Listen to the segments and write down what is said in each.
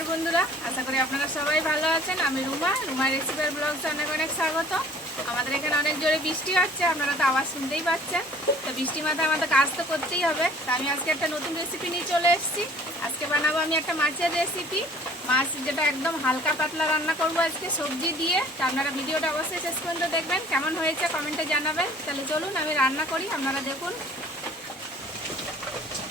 নমস্কার বন্ধুরা, আশা করি আপনারা সবাই ভালো আছেন। আমি রুমা রুমা রেসিপির ব্লগসে অনেক অনেক স্বাগত। আমাদের এখানে অনেক জোরে বৃষ্টি হচ্ছে, আপনারা তো আওয়াজ শুনতেই পাচ্ছেন। তো বৃষ্টির মাথায় আমাদের কাজ তো করতেই হবে। তো আমি আজকে একটা নতুন রেসিপি নিয়ে চলে এসেছি। আজকে বানাবো আমি একটা মাছের রেসিপি মাছ যেটা একদম হালকা পাতলা রান্না করব আজকে সবজি দিয়ে। তো আপনারা ভিডিওটা অবশ্যই শেষ পর্যন্ত দেখবেন। কেমন হয়েছে কমেন্টে জানাবেন। তাহলে চলুন আমি রান্না করি। আপনারা দেখুন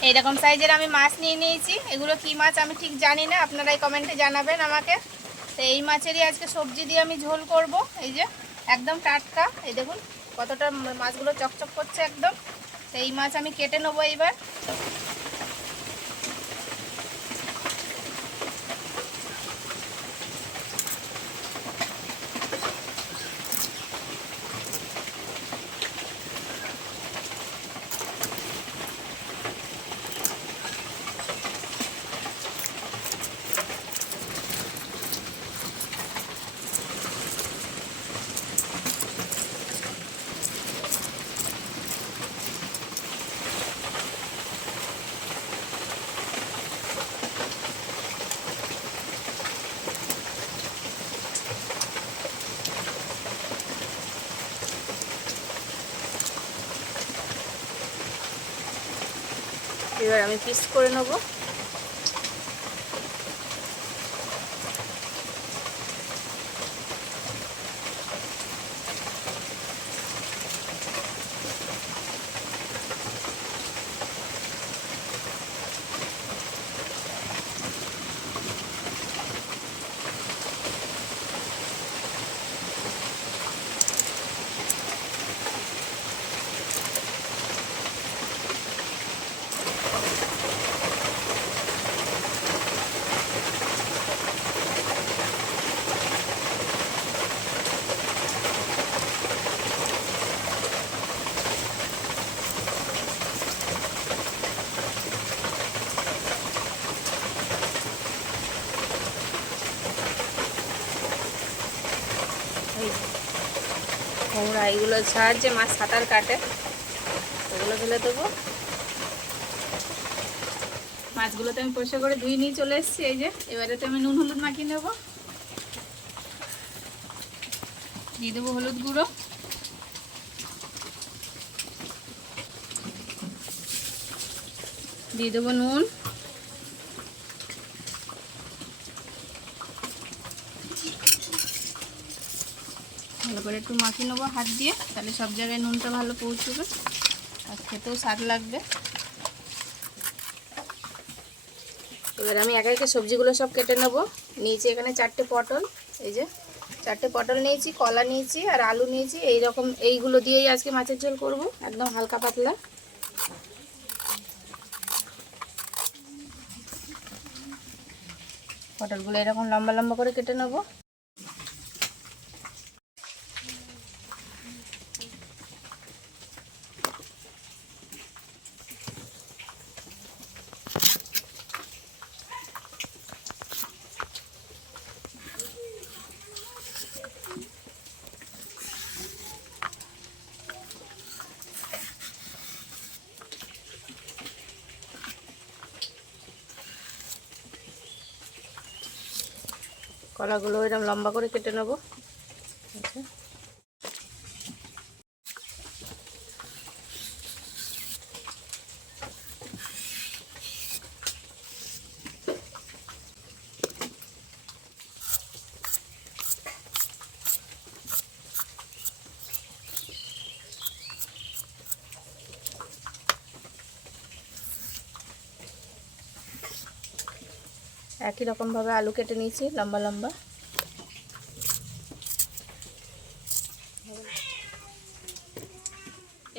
এইরকম সাইজের আমি মাছ নিয়ে নিয়েছি। এগুলো কি মাছ আমি ঠিক জানি না। আপনারা এই কমেন্টে জানাবেন আমাকে। তো এই মাছেরই আজকে সবজি দিয়ে আমি ঝোল করব। এই যে, একদম টাটকা। এই দেখুন, কতটা মাছগুলো চকচক করছে একদম। তো এই মাছ আমি কেটে নেব এইবার। এবার আমি পিস করে নেব এই কোমড়া এগুলোর সাহায্যে মাছ সাঁতার কাটে। ওগুলো ফেলে দেবো। মাছগুলো তো আমি পরিষ্কার করে ধুয়ে নিয়ে চলে এসেছি, এই যে। এবারে তো আমি নুন হলুদ মাখিয়ে নেব। দিয়ে দেবো হলুদ গুঁড়ো। দিয়ে দেবো নুন। ভালো করে একটু মাখিয়ে নেব হাত দিয়ে, তাহলে সব জায়গায় নুনটা ভালো পৌঁছবে আর খেতেও স্বাদ লাগবে। এবার আমি একে একে সবজিগুলো সব কেটে নেব। নিয়েছি এখানে চারটে পটল, এই যে চারটে পটল নিয়েছি, কলা নিয়েছি আর আলু নিয়েছি এই রকম এইগুলো দিয়েই আজকে মাছের ঝোল করব, একদম হালকা পাতলা। পটলগুলো এরকম লম্বা লম্বা করে কেটে নেব। কলাগুলো এরকম লম্বা করে কেটে নেব। একই রকমভাবে আলু কেটে নিয়েছি, লম্বা লম্বা।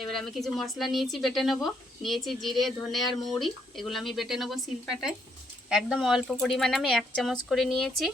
এবার আমি কিছু মশলা নিয়েছি, বেটে নেব। নিয়েছি জিরে, ধনে আর মৌরি, এগুলো আমি বেটে নেব শিলপাটায় একদম অল্প পরিমাণে আমি এক চামচ করে নিয়েছি।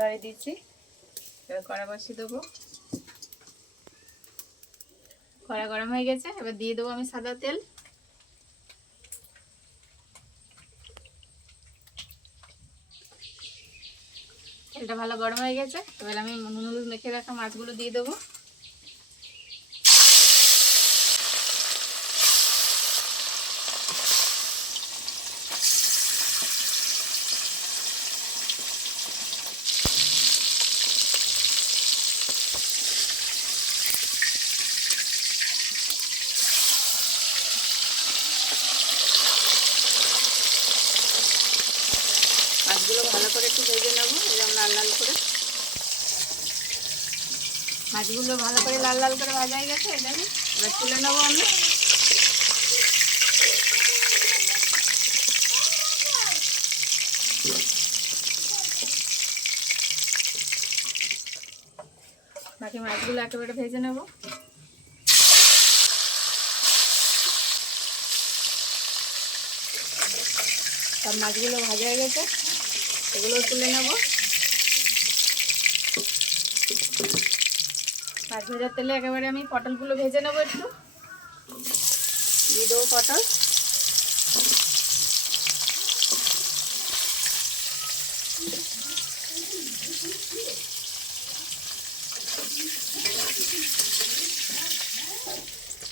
ধরে দিচ্ছি। এবার কড়া বসিয়ে দেবো। কড়া গরম হয়ে গেছে, এবার দিয়ে দেবো আমি সাদা তেল। তেলটা ভালো গরম হয়ে গেছে, এবার আমি নুন মেখে রাখা মাছগুলো দিয়ে দেবো মাছগুলো ভালো করে একটু ভেজে নেব এরকম লাল লাল করে। মাছগুলো ভালো করে লাল লাল করে ভাজা হয়ে গেছে এটা এবার তুলে নেব আমি। বাকি মাছগুলো একেবারে ভেজে নেব। সব মাছগুলো ভাজা হয়ে গেছে, এগুলো তুলে নেব। মাছ ভাজার তেলে একেবারে আমি পটলগুলো ভেজে নেব একটু। দিয়ে দেবো পটল।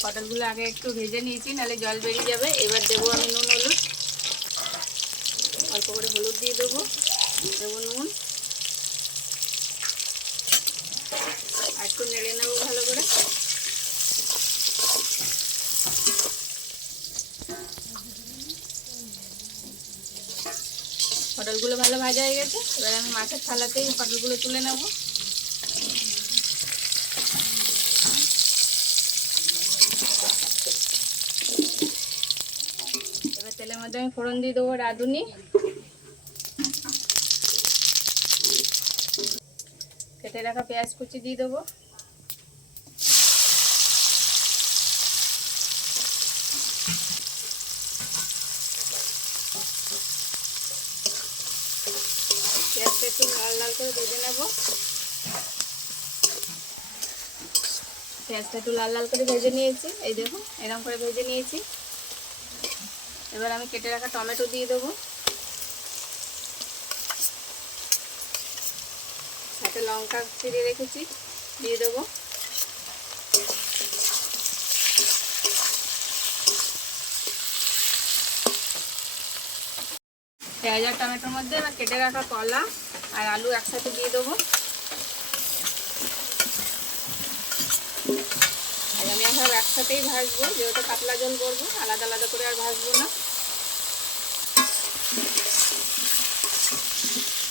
পটলগুলো আগে একটু ভেজে নিয়েছি, নাহলে জল বেরিয়ে যাবে। এবার দেবো আমি নুন, হলুদ। অল্প করে হলুদ দিয়ে দেবো। দেবো নুন আর একটু নেড়ে নেব ভালো করে পটলগুলো ভালো ভাজা হয়ে গেছে। এবার আমি মাছের থালাতেই পটলগুলো তুলে নেব। এবার তেলের মধ্যে আমি ফোড়ন দিয়ে দেবো রাঁধুনি। কেটে রাখা পেঁয়াজ কুচি দিয়ে দেবো পেঁয়াজটা একটু লাল লাল করে ভেজে নেব। পেঁয়াজটা একটু লাল লাল করে ভেজে নিয়েছি। এই দেখুন, এরকম করে ভেজে নিয়েছি। এবার আমি কেটে রাখা টমেটো দিয়ে দেবো। সাথে লঙ্কা চিড়ে রেখেছি, দিয়ে দেবো। পেঁয়াজ আর টমেটোর মধ্যে এবার কেটে রাখা কলা। আর আলু একসাথে দিয়ে দেবো। আর আমি এখন একসাথেই ভাজবো, যেহেতু পাতলা জল করব, আলাদা আলাদা করে আর ভাজবো না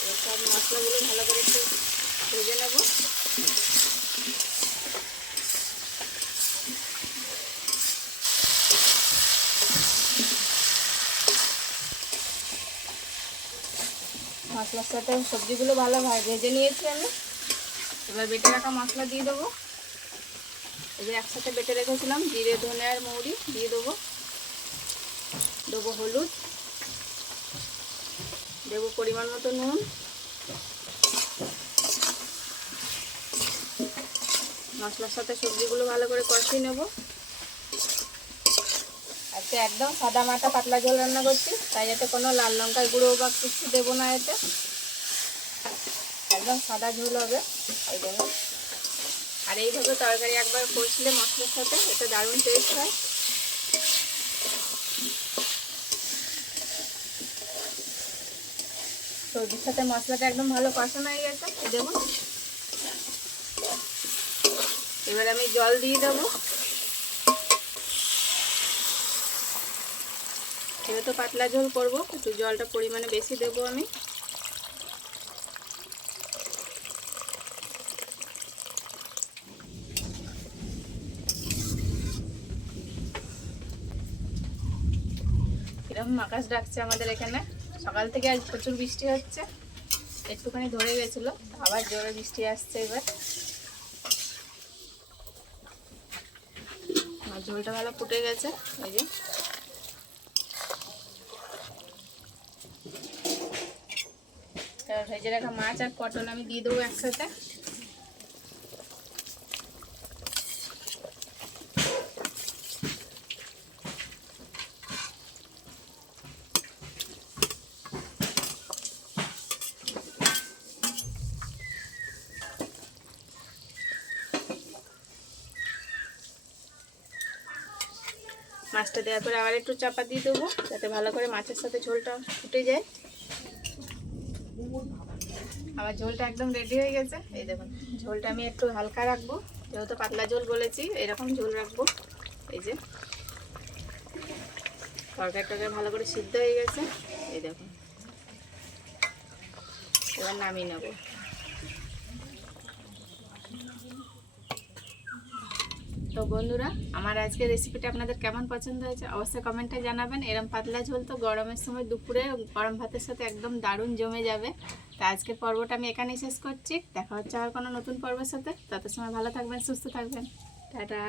এবার সব মশলাগুলো ভালো করে একটু ভেজে নেব মশলার সাথে সবজিগুলো ভালো ভেজে নিয়েছি আমি। এবার বেটে রাখা মশলা দিয়ে দেবো। যে একসাথে বেটে রেখেছিলাম জিরে, ধনে আর মৌরি দিয়ে দেবো। দেবো হলুদ। দেবো পরিমাণ মতো নুন। মশলার সাথে সবজিগুলো ভালো করে কষিয়ে নেব। আজকে একদম সাদা মাটা পাতলা ঝোল রান্না করছি। তাই যাতে কোনো লাল লঙ্কার গুঁড়ো বা কিছু দেবো না এতে। একদম সাদা ঝোল হবে। এই জন্য আর এইভাবে তরকারি একবার কষলে মশলার সাথে, এটা দারুণ টেস্ট হয়। সবজির সাথে মশলাটা একদম ভালো কষানো হয়ে গেছে। দেখুন। এবার আমি জল দিয়ে দেবো। যেহেতু পাতলা ঝোল করব, একটু জলটা পরিমাণে বেশি দেবো আমি। কীরকম আকাশ ডাকছে আমাদের এখানে। সকাল থেকে আজ প্রচুর বৃষ্টি হচ্ছে, একটুখানি ধরে গেছিল, আবার জোরে বৃষ্টি আসছে এবার। ঝোলটা ভালো ফুটে গেছে, এই যে এবার এবার মাছ আর আমি দিয়ে দেবো একসাথে। মাছটা দেওয়ার পরে আবার একটু চাপা দিয়ে দেবো, যাতে ভালো করে মাছের সাথে ঝোলটা ফুটে যায়। আমার ঝোলটা একদম রেডি হয়ে গেছে। এই দেখুন, ঝোলটা আমি একটু হালকা রাখব। যেহেতু পাতলা ঝোল বলেছি, এরকম ঝোল রাখব। এই যে তরকারি টরকারি ভালো করে সিদ্ধ হয়ে গেছে। এই দেখুন, এবার নামিয়ে নেব। তো বন্ধুরা, আমার আজকের রেসিপিটা আপনাদের কেমন পছন্দ হয়েছে অবশ্যই কমেন্টে জানাবেন। এরম পাতলা ঝোল তো গরমের সময় দুপুরে গরম ভাতের সাথে একদম দারুণ জমে যাবে। তো আজকের পর্বটা আমি এখানেই শেষ করছি। দেখা হচ্ছে আর কোনো নতুন পর্বের সাথে। তত সময় ভালো থাকবেন, সুস্থ থাকবেন। টাটা।